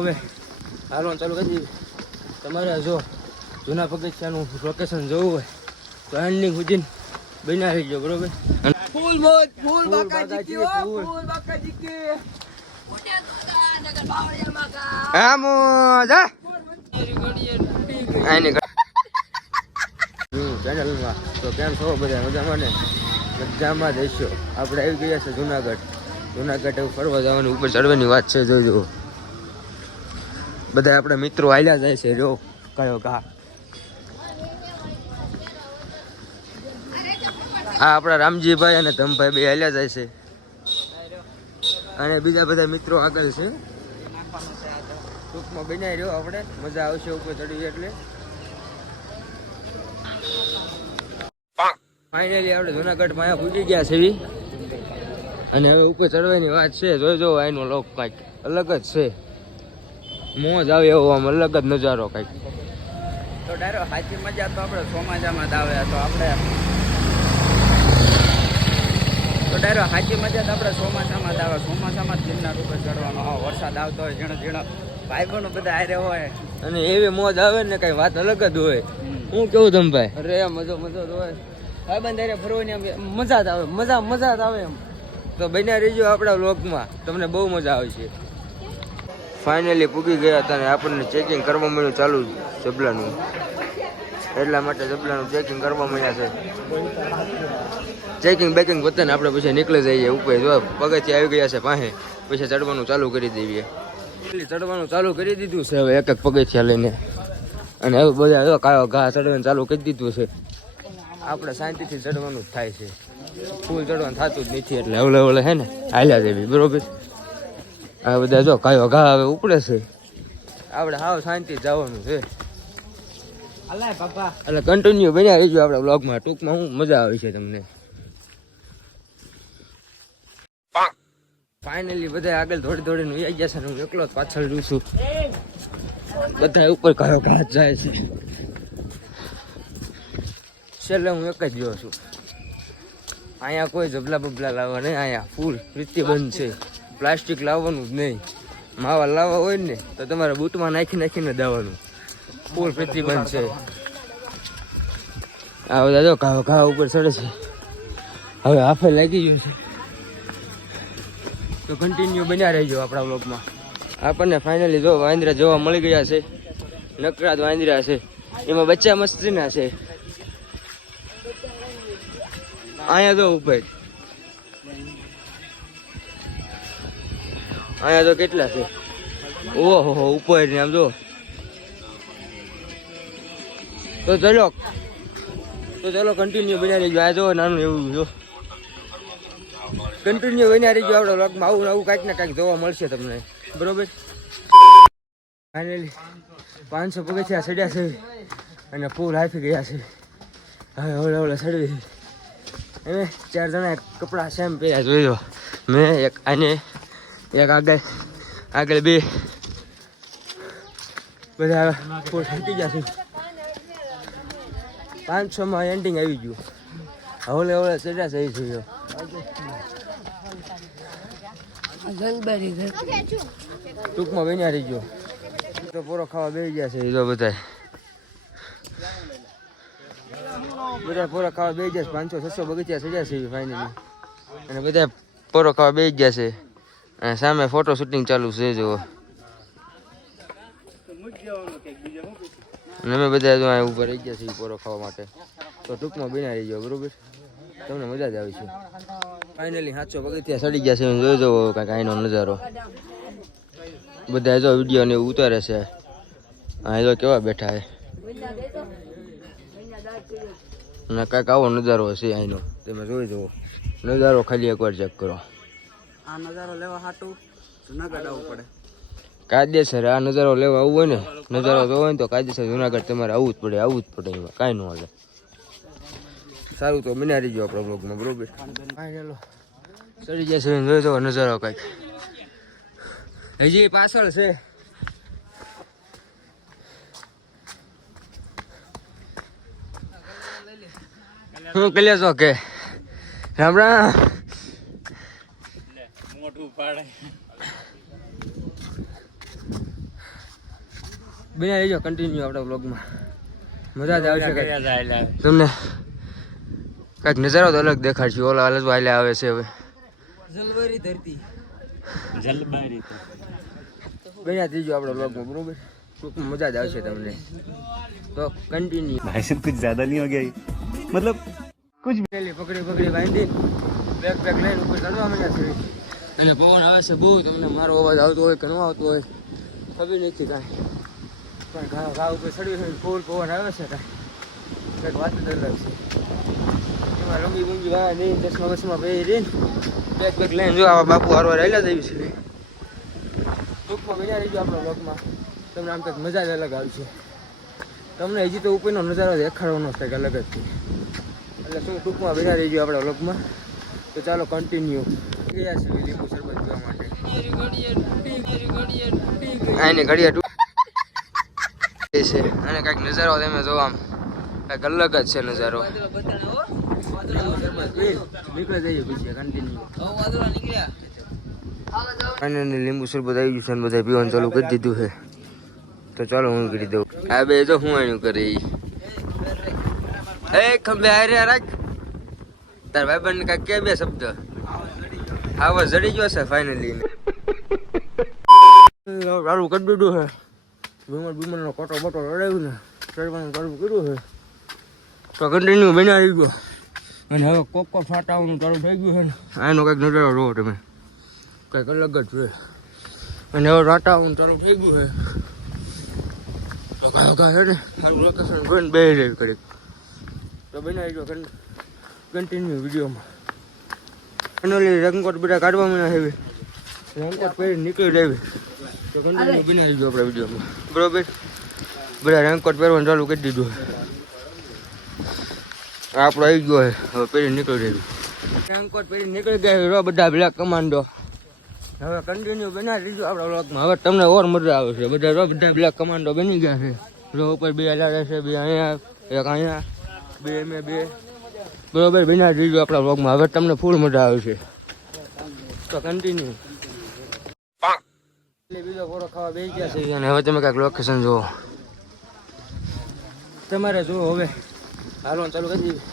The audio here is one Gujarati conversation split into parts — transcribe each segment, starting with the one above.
હવે હાલવાનું ચાલુ કરી દીધું. તમારે જો જૂના પગથિયાનું લોકેશન જોવું હોય તો એન્ડિંગ સુધી બન્યા રહીજો, બરોબર? ફૂલ મોજ, ફૂલ બાકાજી કી, ફૂલ બાકાજી કી. હા મોજા આની ચેનલમાં તો કેમ છો બધા? મજામાં ને? મજામાં જ હશો. આપણે આવી ગયા છે જુનાગઢ. જુનાગઢ એવું ફરવા જવાની ઉપર ચડવાની વાત છે. જોજો બધા આપણા મિત્રો હાલ્યા જાય છે. જો કયો ઘા હા આપણા રામજીભાઈ અને ધમભાઈ બે હાલ્યા જાય છે અને બીજા બધા મિત્રો આગળ છે. ટૂંકમાં બનાવી રહ્યો આપણે, મજા આવશે ઉપર ચડી એટલે. ફાઇનલી આપણે જુનાગઢમાં અહીંયા પૂજી ગયા છે અને હવે ઉપર ચડવાની વાત છે. જોઈજો અહીંનો લોક કંઈક અલગ જ છે. મોજ આવે એવો આમ અલગ જ નજારો કંઈક. તો ડાયરો સાચી મજા તો આપણે ચોમાસામાં જ આવે. ચોમાસામાં જ આવે. ચોમાસામાં જ ગિરનાર ઉપર ચડવાનો. વરસાદ આવતો હોય, ઝીણો ઝીણો ભાઈબંધો બધા હારે હોય અને એવી મોજ આવે ને કઈ વાત અલગ જ હોય. હું કેવું ધમભાઈ? અરે મજો જ હોય. ભાઈબંધ હારે ફરવાની આમ મજા જ આવે. મજા જ આવે એમ. તો બન્યા રહીજો આપણા વ્લોગમાં, તમને બહુ મજા આવશે. ફાઇનલી પૂગી ગયા હતા અને આપણને ચેકિંગ કરવા મળ્યું ચાલુ જબલાનું. એટલા માટે જબલાનું ચેકિંગ કરવા મળ્યા છે. ચેકિંગ બેકિંગ પતે આપણે પછી નીકળી જઈએ ઉપર. જો પગથિયા આવી ગયા છે પાસે, પછી ચડવાનું ચાલુ કરી દઈએ. ચડવાનું ચાલુ કરી દીધું છે હવે એક એક પગથિયા લઈને. અને હવે બધા જો કાયો ઘા ચડવાનું ચાલુ કરી દીધું છે. આપણે શાંતિથી ચડવાનું જ થાય છે. ફૂલ ચડવાનું થતું જ નથી એટલે હવલે હે ને હાલ્યા જેવી, બરોબર? આ બધા જો કાયો ઘા હવે ઉપડે છે. આપણે હાવ શાંતિ જવાનું છે એટલે કન્ટિન્યુ બન્યા રહીજો આપણા બ્લોગમાં. ટૂંકમાં હું મજા આવી છે તમને. ફાઇનલી બધા આગળ દોડીને વહી ગયા છે ને હું એકલો જ પાછળ રહું છું. બધા ઉપર કાયો ઘા જાય છે. છેલ્લે હું એક જ ગયો છું. અહીંયા કોઈ જબલા બબલા લાવવા નહીં. અહીંયા ફૂલ પ્રતિબંધ છે. પ્લાસ્ટિક લાવવાનું જ નહીં. માવા લાવવા હોય ને તો તમારે બૂટમાં નાખીને દાવાનું. ફૂલ પ્રતિબંધ છે. આ બધા જો ઘા ઉપર ચડે છે. હવે હાફે લાગી ગયું છે તો કન્ટિન્યુ બન્યા રહેજો આપણા બ્લોગમાં. આપણને ફાઇનલી જો વાંદરા જોવા મળી ગયા છે. નકરા વાંદરા છે, એમાં બચ્ચા મસ્તીના છે. અહીંયા તો ઉપર અહીંયા તો કેટલા છે. ઓહો ઉપર ને આમ જો. તો ચલો કન્ટિન્યુ બન્યા રહીજો. આ જો નાનું એવું જો કન્ટિન્યુ બન્યા રહીજો આપણા વ્લોગમાં. આવું કાંઈક ને કાંઈક જોવા મળશે તમને, બરોબર? ફાઇનલી 500 પગથિયા ચડ્યા છે અને ફૂલ હાફી ગયા છે. હવે ઓલે ચડવી. અમે 4 જણા કપડાં સેમ પહેર્યા જોઈજો. મેં એક આને એક આગળ બે બધા ફૂલ થાકી ગયા છે. 500માં એન્ડિંગ આવી ગયું. હવલે ચડ્યા છે એ જોયો. ટૂંકમાં બન્યા રહી ગયો તો પૂરો ખાવા બેસી ગયા છે. જો બધા પૂરા ખાવા બેસી ગયા છે. 500-600 બગીચા સજ્યા છે ફાઇનલી. અને બધા પૂરો ખાવા બેસી ગયા છે. અને સામે ફોટો શૂટિંગ ચાલુ છે જો. અને અમે બધા જો અહીંયા ઉપર રહી ગયા છીએ પૂરો ખાવા માટે. તો ટૂંકમાં બન્યા રહી ગયો, બરોબર? તમને મજા જ આવી છે. ફાઇનલી 700 પગથિયા ચડી ગયા છે. જોજો કાંઈક અહીંનો નજારો. બધા જો વિડીયો ને એવું ઉતારે છે. હા જો કેવા બેઠા છે. અને કાંઈક આવો નજારો હશે અહીંનો. તમે જોઈ જુઓ નજારો, ખાલી એકવાર ચેક કરો. આ નજારો લેવા હાટું જુનાગઢ આવવું પડે. કાયદેસર આ નજારો લેવા આવવું હોય ને, નજારો જોવો હોય ને તો કાયદેસર જુનાગઢ તમારે આવવું જ પડે. એમાં કાંઈ ન હાલે. સારું તો બન્યા રહીજો આપણા બ્લોગમાં, બરોબર? ફાઇનલ ચડી જશે. જોઈ જવો નજારો કંઈક. હજી પાછળ છે. હું કલે છો કે રામ રામ મોઢું પાડે. બિના રહેજો કન્ટિન્યુ આપણા બ્લોગમાં. મજા જ આવશે તમને. કાંઈક નજારો તો અલગ દેખાડશે. ઓલા અલગ વાયલા આવે છે હવે જલવારી ધરતી જલબારી બન્યા ત્રીજો આપણા બ્લોગમાં બરોબર. ટૂંકમાં મજા જ આવશે તમને. તો કન્ટિન્યુ. भाई साहब कुछ ज्यादा नहीं हो गया ये? मतलब કુછ પકડી પકડી બાંધી બેગ લઈને ઉપર ચડવા માંડ્યા છે. અને પવન આવે છે બહુ. તમને મારો અવાજ આવતો હોય કે ન આવતો હોય ખબર નથી કાંઈ. પણ ઘા ઉપર ચડ્યું છે ફૂલ પવન આવે છે કાંઈક વાત જ અલગ છે. એમાં લંબી બુંબી વાળા નહીં ચશ્મા બસમાં પહેરી રહીને બેગ લઈને જો આવા બાપુ હારવાર રહેલા જ આવ્યું છે. ટૂંકમાં બન્યા રહીજો આપણા બ્લોગમાં. તમને આમ કંઈક મજા જ અલગ આવશે. તમને હજી તો ઉપરનો નજારો દેખાડવાનો છે કંઈક અલગ જ છે. એટલે શું ટૂંકમાં બન્યા રહીજો આપણા બ્લોગમાં. તો ચાલો કન્ટિન્યુ. ગયા છે લીંબુ શરબત પીવા માટે. આની ઘડિયા છે અને કંઈક નજારો તમે જો આમ કંઈક અલગ જ છે નજારો. નીકળી જઈએ પછી કન્ટિન્યુ. અને લીંબુ શરબત આવી ગયું છે અને બધા પીવાનું ચાલુ કરી દીધું છે. તો ચાલો હું કરી દઉં. આ બે તો હું એનું કરી એ ખંભે હારે રાખ. તાર ભાઈબંધ કાંઈક કે બે શબ્દ આવા જડી ગયો છે ફાઇનલી. સારું કરી દીધું છે. બીમરનો કોટો બોટો લડાવ્યું ને ચડવાનું ચાલુ કર્યું છે. તો કન્ટિન્યુ બન્યા આવી ગયો. અને હવે કોક ફાટાવાનું ચાલુ થઈ ગયું છે ને. આનો કંઈક નજારો જોવો તમે. કંઈક અલગ જ છે. અને હવે રાટાવાનું ચાલુ થઈ ગયું છે. તો કાંઈ છે ને સારું લોકેશન જોઈને બે રહી કરી. તો બનાવી દો કન્ટિન્યુ વિડીયોમાં. ફાઇનલી રેનકોટ બધા કાઢવા મને હવે રેનકોટ પહેરી નીકળી જાય. તો કન્ટિન્યુ બનાવી દો આપણા વિડીયોમાં બરોબર. બધા રેનકોટ પહેરવાનું ચાલુ કરી દીધું. આપણો આવી ગયો છે હવે પહેરી નીકળી રહ્યું. રેનકોટ પહેરી નીકળી ગયા બધા બ્લેક કમાન્ડો. હવે કન્ટિન્યુ બનાવી દીધું આપણા વ્લોગમાં. હવે તમને ઓર મજા આવે છે. બધા બ્લેક કમાન્ડો બની ગયા છે. જો ઉપર બે હલાવે છે, બે અહીંયા એક અહીંયા બે મેં બે બરોબર બનાવી દીધું આપણા વ્લોગમાં. હવે તમને ફૂલ મજા આવે છે. તો કન્ટિન્યુ. બીજો કોરો ખાવા બેસી ગયા છે અને હવે તમે કાંઈક લોકેશન જુઓ. તમારે જો હવે હાલવાનું ચાલુ કરી દીધું.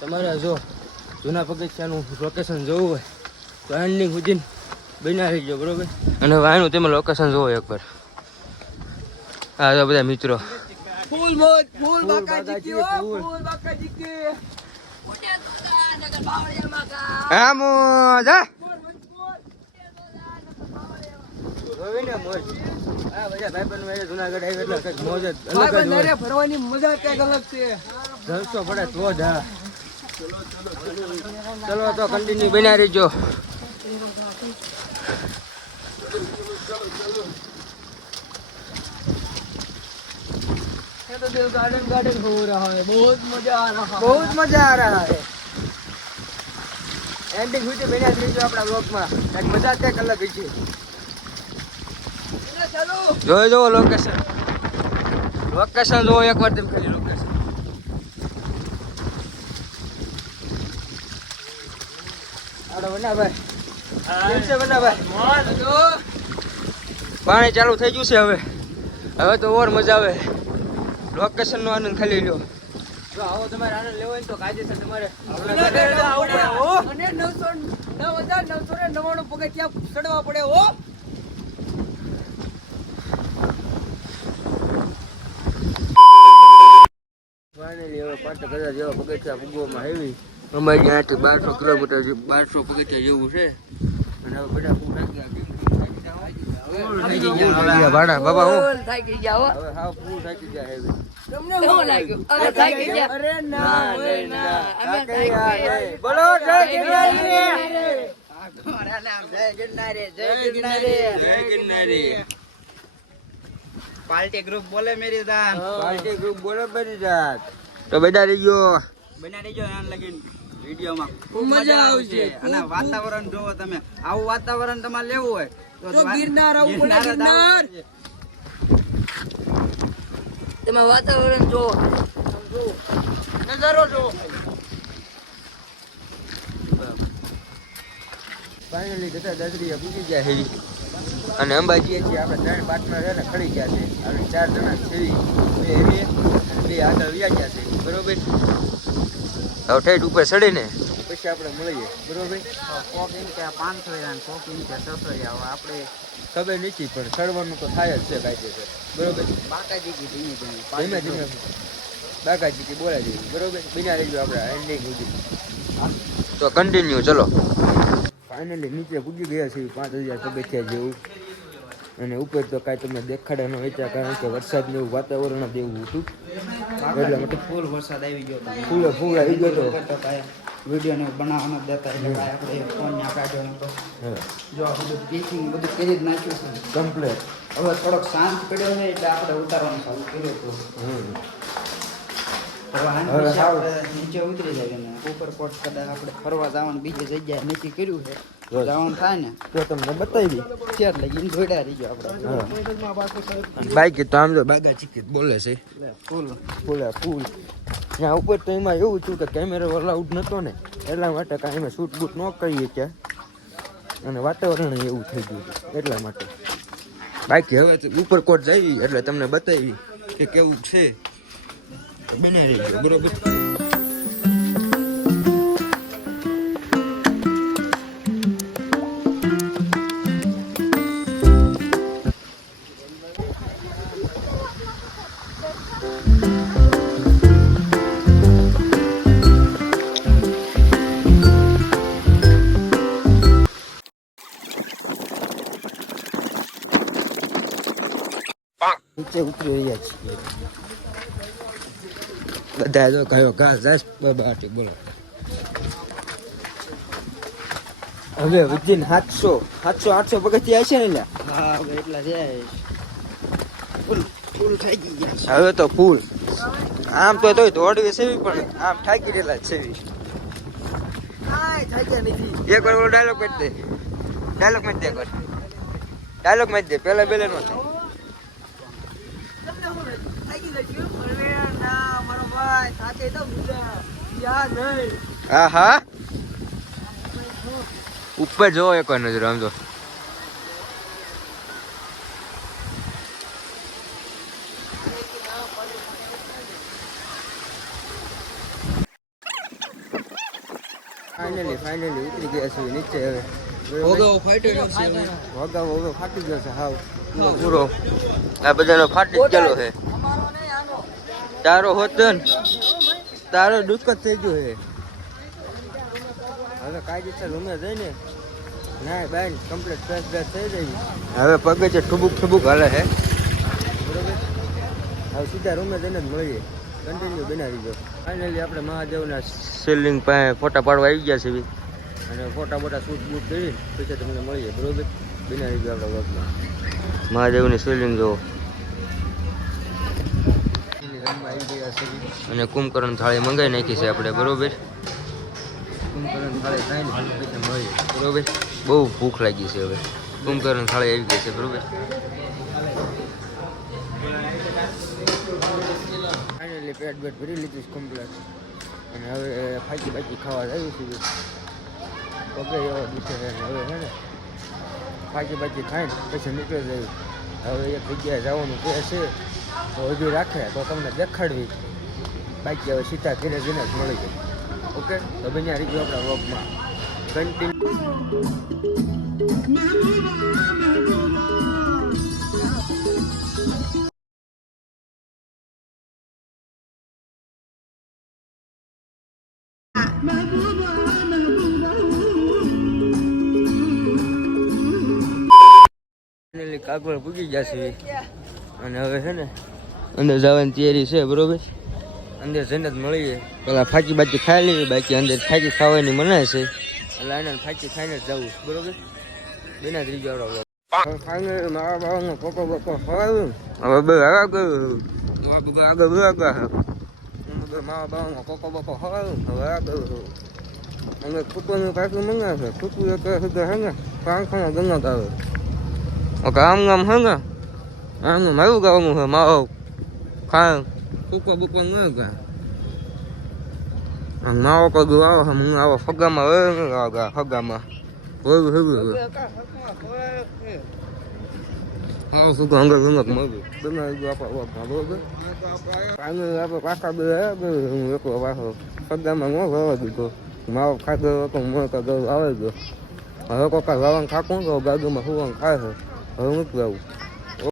તમારે જો જૂના પગથિયાનું લોકેશન જોવું હોય તો એન્ડિંગ સુધી બના રહીજો બરોબર. અને હવે આનું તમે લોકેશન જોવો એકવાર. હા તો બધા મિત્રો ફૂલ મોજ ફૂલ બાકાજી કી ફૂલ બાકાજી કી હા મોજા જોઈને મોજ. હા બધા ભાઈબંધ મેરે જુનાગઢ આવી એટલે કંઈક મોજ જ અલગ જ હોય. ફરવાની મજા કંઈક અલગ છે. જલસો પડે તો જ. હા ચલો તો કન્ટિન્યુ બન્યા રહીજો. ये तो दिल गार्डन गार्डन हो रहा है. बहुत मजा आ रहा है. बहुत मजा आ रहा है. એન્ડિંગ સુધી બન્યા રહીજો આપણા વ્લોગમાં. કંઈક મજા કંઈક અલગ છે. જોઈ જો લોકેશન જો એકવાર તેમ ખાલી લોકેશન. આડો બનાભાઈ કેમ છે બનાભાઈ? પાણી ચાલુ થઈ ગયું છે હવે. હવે તો ઓર મજા આવે. લોકેશન નો આનંદ ખાલી લ્યો. જો આવો તમારે આનંદ લેવો હોય ને તો કાયદેસર તમારે અને 9,999 પગથિયા ચડવા પડે હો. ફાઇનલી હવે 5,000 જેવા પગથિયા ભૂગવામાં આવી. અમારે ત્યાંથી 1200 કિલોમીટર 1200 પગથિયા જેવું છે. અને હવે બધા ફૂલ થાકી ગયા. ભાડા બાબા હું થાકી ગયા હો. હવે હાવ ફૂલ થાકી ગયા હવે. તમને કેવું લાગ્યું? અરે થાકી ગયા. અરે ના અમે થાકી ગયા. બોલો જય ગિરનારી. તમારા નામ જય ગિરનારી. જય ગિરનારી. જય ગિરનારી. પાર્ટી ગ્રુપ બોલે મેરી જાન. પાર્ટી ગ્રુપ બોલે મેરી જાન. તો બધા રહી ગયો. બના દેજો આન લગીન વિડિયોમાં ખૂબ મજા આવશે. અને વાતાવરણ જોવો તમે. આવું વાતાવરણ તમારે લેવું હોય તો ગિરનાર આવું પડે. ગિરનાર તમે વાતાવરણ જોવો, નજારો જોવો. ફાઇનલી જતા દસરીયા પૂછી ગયા હેવી. અને અંબાજી છીએ આપણે 3 પાર્ટનર છે ને ખડી ગયા છે અને 4 જણા સેવી બે આગળ વ્યા ગયા છે બરોબર. હવે ઠેઠ ઉપર ચડીને પછી આપણે મળીએ બરોબર. કોક એમ કે 500 યાન કોક એમ કે 600 યાન આપણે ખબર નથી પણ ચડવાનું તો થાય જ છે કાયદેસર બરોબર. બાકાજી કી ધીમે ધીમે ધીમે બાકાજી બોલાવી દઈએ બરોબર. બિના રહેજો આપણે એન્ડિંગ સુધી તો કન્ટિન્યુ ચલો. ફાઇનલી નીચે પૂજી ગયા છે 5000 પગથિયા જેવું અને ઉપર તો કાંઈ તમને દેખાડે ન વેચા કારણ કે વરસાદનું એવું વાતાવરણ જ એવું હતું એટલા માટે ફૂલ વરસાદ આવી ગયો ફૂલ આવી ગયો તો વિડીયો ને બનાવવા ન દેતા એટલે આપણે ફોન ના કાઢ્યો નતો. જો આ બધું પીસિંગ બધું કરી જ નાખ્યું છે કમ્પ્લેટ. હવે થોડોક શાંત પડ્યો છે એટલે આપણે ઉતારવાનું ચાલુ કર્યું હતું. હવે આપણે નીચે ઉતરી જાય ને ઉપર કોટ કદાચ આપણે ફરવા જવાનું બીજી જગ્યાએ નક્કી કર્યું છે જવાનું થાય ને તો તમને બતાવી ત્યાર લગીને જોડ્યા રહી ગયો આપણે બાઈક તો આમ તો બાગા ચીકી બોલે છે ફૂલ ફૂલ ત્યાં ઉપર તો એમાં એવું થયું કે કેમેરા અલાઉડ નહોતો ને એટલા માટે કાંઈ અમે શૂટ બૂટ ન કરીએ ક્યાં અને વાતાવરણ એવું થઈ ગયું એટલા માટે બાકી હવે ઉપર કોટ જઈ એટલે તમને બતાવી કે કેવું છે બનાવી ગયો બરોબર. નીચે ઉતરી રહ્યા છીએ બધા તો કયો ઘાસ જાય બાટી બોલો. હવે વિધિન 700 પગથિયા હશે ને લ્યા. હા હવે એટલા છે ફૂલ થઈ ગઈ હવે તો ફૂલ આમ તો દોડવી સેવી પણ આમ થાકી ગયેલા જ સેવી. એક વાર ઓલો ડાયલોગ કરી દે ડાયલોગ મારી દે પેલા નો થાય. હા હા ઉપર જોવો એક વાર નજર આમ તો ફાઇનલી ઉતરી ગયા છે નીચે. હવે વગાવો ફાટી ગયો છે હાવ પૂરો. આ બધાનો ફાટી જ ગયેલો છે. તારો હોતો ને તારો દુઃખ જ થઈ ગયો છે. હવે કાયદેસર રૂમે જઈને ના બાય કમ્પ્લીટ ફ્રેશ થઈ જાય. હવે પગે છે ઠુબુક હાલે છે બરોબર. હવે સીધા રૂમે જઈને જ મળીએ કન્ટિન્યુ બનાવી દો. ફાઇનલી આપણે મહાદેવના શિવલિંગ પાસે ફોટા પાડવા આવી ગયા છે અને ફોટા શૂટ બૂટ કરી પછી તમને મળીએ બરોબર. બનાવી દો આપણા વર્ગમાં મહાદેવની શિવલિંગ જોવો. અને કુંભકરણ થાળી મંગાવી નાખી છે આપણે બરોબર. કુંભકરણ થાળી ખાઈને પછી મળીએ બરોબર. બહુ ભૂખ લાગી છે હવે. કુંભકરણ થાળી આવી ગઈ છે બરોબર. ફાઇનલી પેટ ભરી લીધું છે કમ્પ્લેટ અને હવે બાકી ખાવા આવ્યું છે. પગે એવા દુખે છે હવે છે ને બાકી ખાઈને પછી નીકળી જાય. હવે એક જગ્યાએ જવાનું કહે છે તો હજુ રાખે તો તમને દેખાડવી. બાકી હવે સીધા ઘરે જઈને જ મળી જાય. ઓકે તો બન્યા રહીજો આપણા વ્લોગમાં કન્ટિન્યુ. કાગળ પૂગી જશે અને હવે છે ને અંદર જવાની તૈયારી છે બરોબર. અંદર જઈને જ મળીએ. પેલા ફાકી બાકી ખાઈ લેવી બાકી અંદર ફાકી ખાવાની મનાય છે એટલે આને ફાકી ખાઈને જ જવું બરોબર. બેના ત્રીજો આગળ મારા બાવાનો કોકો બકો ખવાયું હવે બે આગળ મારા બાવાનો કોકો બકો ખવાયું હવે આગળ અમે કૂકુનું પાછું મંગાવે છે. કૂકુ એક સુધી હે ને પાંખમાં ગંગા આવે ઓકે આમ હંગા આમ મારું ગાવાનું છે મારો ખાય કૂકો બુકો ન ગા માવો પગ આવો હું આવો ફગામાં હગામાં હા શું તો અંગર ગમક મળ્યું બનાવી આપણે બરોબર કાંઈ આપણે પાછા બે હું એકલો પાછો સદામાં ન રવા દીધો મારો ખાધો હતો મને તો દર આવે ગયો હવે કોકા રવાનું થાકું તો ગાડીમાં સુવાનું ખાય છે હવે નથી આવું